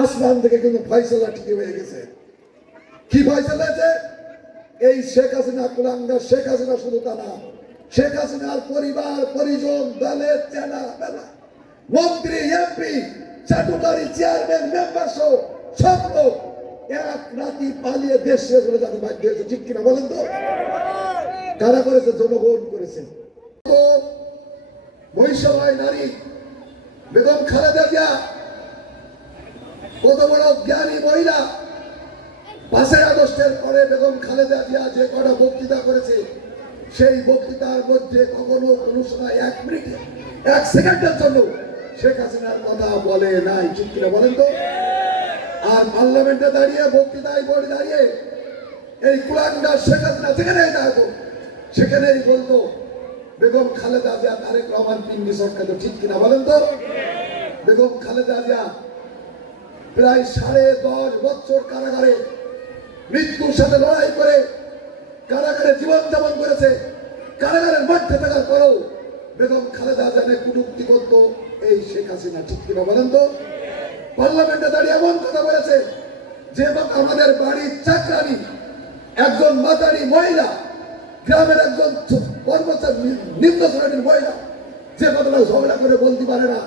আসমান থেকে কিন্তু ফয়সালা ঠিকই হয়ে গেছে। কি ফয়সালা আছে? এই শেখ হাসিনা কুলাঙ্গার শেখ হাসিনা শুধু তা না, শেখ হাসিনার পরিবার পরিজন দলের চেনা বেলা মন্ত্রী এমপি চাটুকারী চেয়ারম্যান মেম্বার সহ সব লোক এক রাতি পালিয়ে দেশ শেষ হয়ে যাতে বাধ্য হয়েছে। ঠিক কিনা বলেন তো? কারা করেছে? জনগণ করেছে। বৈষম্য নারী বেগম খালেদা জিয়া কত বড় জ্ঞানী মহিলা। 5 আগস্টের পরে বেগম খালেদা জিয়া যে কটা বক্তৃতা করেছে, সেই বক্তৃতার মধ্যে কখনো কোনো সময় 1 মিনিটে 1 সেকেন্ডের জন্য শেখ হাসিনার কথা বলে নাই। ঠিক কিনা বলেন তো? আর পার্লামেন্টে দাঁড়িয়ে বক্তৃতায় বলে দাঁড়িয়ে এই কুলাঙ্গার শেখ হাসিনা যেখানেই থাকতো সেখানেই বলতো বেগম খালেদা জিয়া তারেক রহমান পিন্ডি সরকার। ঠিক কিনা বলেন তো? বেগম খালেদা জিয়া প্রায় 10.5 বছর কারাগারে মৃত্যুর সাথে লড়াই করে কারাগারে জীবনযাপন করেছে। কারাগারের মধ্যে থাকার পরেও বেগম খালেদা জিয়া কটূক্তি করতো এই শেখ হাসিনা। ঠিক কিনা বলেন তো? পার্লামেন্টে দাঁড়িয়ে এমন কথা বলেছে যে আমাদের বাড়ির চাকরানি একজন মাতারি মহিলা, গ্রামের একজন কর্মচারী নিম্ন শ্রেণীর মহিলা যে কথাটা ঝগড়া করে বলতে পারে না,